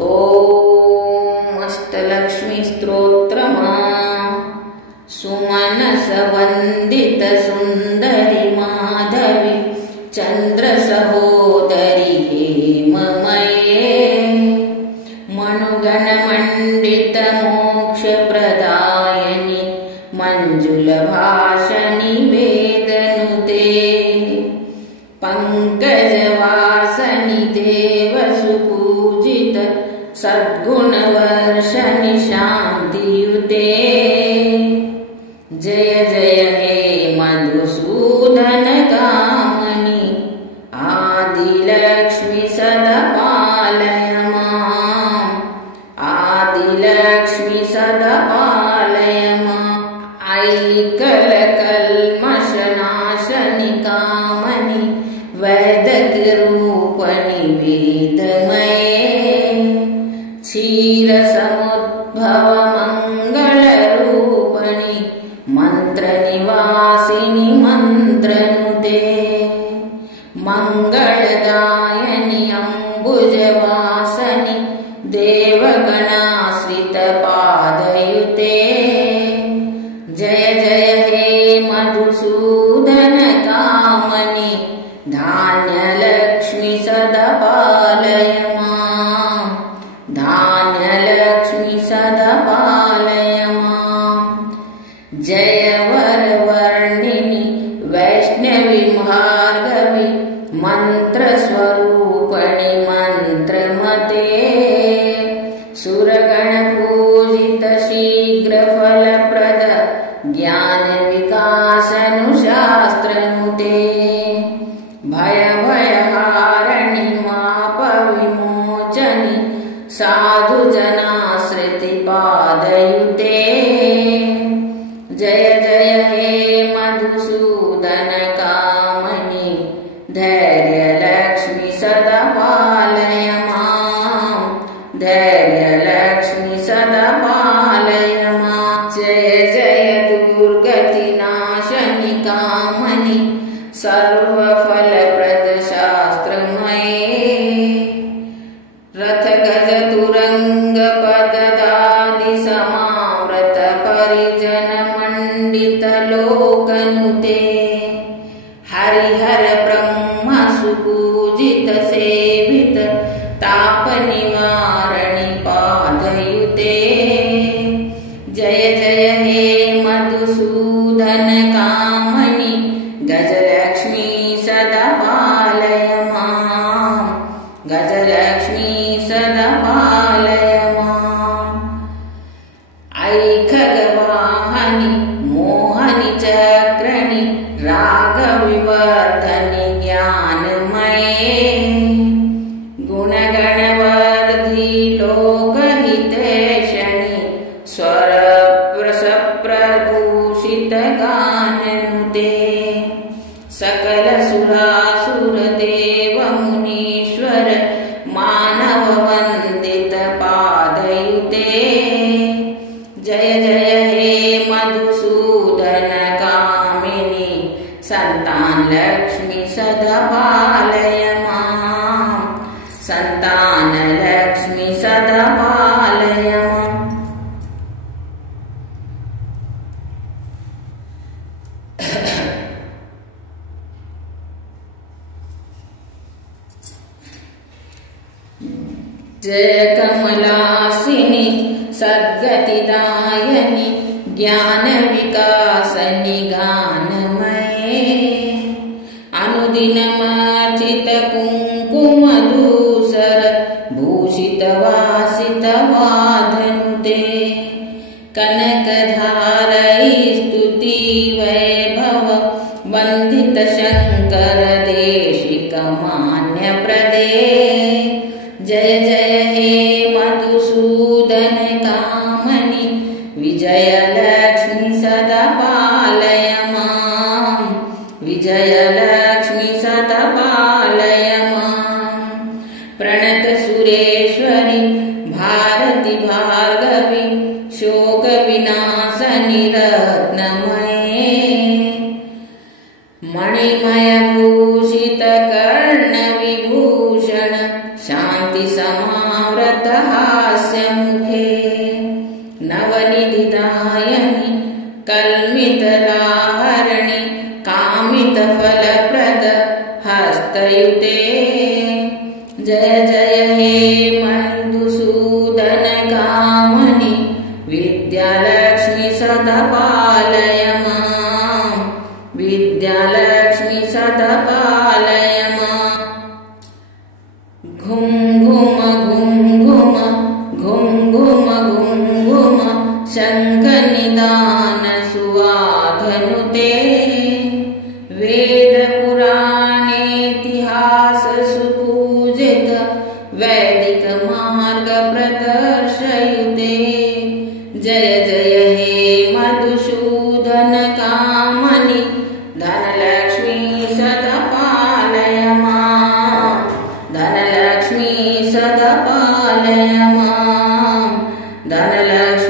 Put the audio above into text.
ॐ अष्टलक्ष्मी स्तोत्रमा सुमनसवन्दित सुन्दरि माधवी चन्द्रसहोदरि हेममये मणुगणमण्डित मोक्षप्रदायिनि मञ्जुलभाषणि वेदनुते पङ्कजवासनि देवसुपूजित सद्गुणवर्षणि शान्तियुते जय जय हे मधुसूदनकामनि आदिलक्ष्मी सदा पालय माम् आदिलक्ष्मी सदा पालय माम् ऐकलकल्मषनाशनि कामनि वैदकरूपणि वेदमये क्षीरसमुद्भव मङ्गलरूपणि मन्त्रनिवासिनि मन्त्रनुते मङ्गलदायनि अम्बुजवासनि देवगणाश्रितपादयुते जय जय हे मधुसूदनकामनि धान्यलक्ष्मी सदा पालय माम् धान्यलक्ष्मी सदा पालय माम् जय वरवर्णिनि वैष्णवी भार्गवी मन्त्रस्वरूपणि मन्त्रमते सुरगणपूजित शीघ्रफलप्रद ज्ञानविकासनुशास्त्रनुते भयभयहारणि मापविमोचनि साधुजनाश्रितिपादयुते जय जय हे मधुसूदनकामनि धैर्यलक्ष्मी सदा पालय माम् धैर्यलक्ष्मी सदा पालय माम् जय जय दुर्गतिनाशनि कामनि सर्वफलप्रद शास्त्रमये रथगजतुरङ्गपददादि समावृत परिजनमण्डितलोकनुते हरिहर ब्रह्म सुपूजित सेवित तापनिवारणि पादयुते जय जय हे मधुसूदनकामनि गजलक्ष्मी सदा पालय माम् गजलक्ष्मी सदा पालय माम् ऐखगवाहनि मोहनि चक्रणि रागविवर्धनि ज्ञानमये गुणगणवर्धि लोकहितैषणि स्वरप्रसप्रभूषित गाननुते सकलसुरासुरदेवमुनीश्वर मानववन्दित पादयुते जय जय हे मधुसूदनकामिनि सन्तानलक्ष्मी सदा पालय माम् सन्तानलक्ष्मी सदा पालय माम् जय कमलासिनि सद्गतिदायनि ज्ञानविकासनि गानमये अनुदिनमर्चित कुङ्कुमधूसर भूषितवासितवाधनुते कनकधारै स्तुति वैभव वन्दित शङ्कर देशिक मान्यप्रदे जय जय हे मधुसूदनकामनि विजयलक्ष्मी सदा पालय माम् विजयलक्ष्मी सदा पालय माम् प्रणतसुरेश्वरि भारति भार्गवी शोकविनाशनि रत्नमये मणिमयभूषित कर्णविभूषण शान्तिसमावृत दत्तहास्यमुखे नवनिधिदायिनि कल्मितलाहरणि कामितफलप्रद हस्तयुते जय जय हे मधुसूदनकामनि विद्यालक्ष्मी सदा पालय मां विद्यालक्ष्मी सदा पालय मां घुम घुम घुम घुम घुम घुम घुम घुम शङ्खनिदान सुवाधनुते वेद पुराणेतिहास सुपूजित वैदिक मार्ग प्रदर्शयुते जय जय हे मधुसूदन कामनि धनलक्ष्मी सदा पालय मां धनलक्ष्मी सदा पालय मां धनलक्ष्मी